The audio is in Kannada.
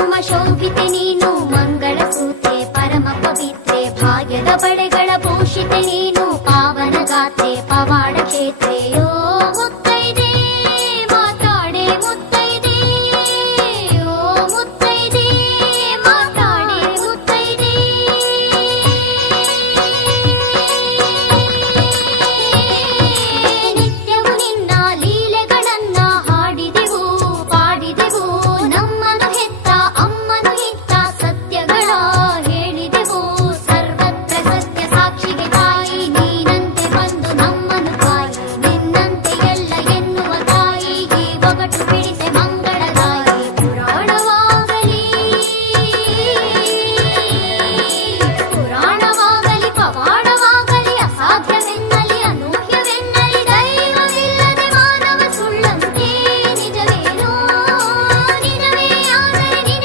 ಕುಂಕುಮ ಶೋಭಿತೆ ನೀನು, ಮಂಗಳ ಸೂತ್ರೆ ಪರಮ ಪವಿತ್ರೆ, ಭಾಗ್ಯದ ಬಳೆಗಳ ಭೂಷಿತೆ ನೀನು.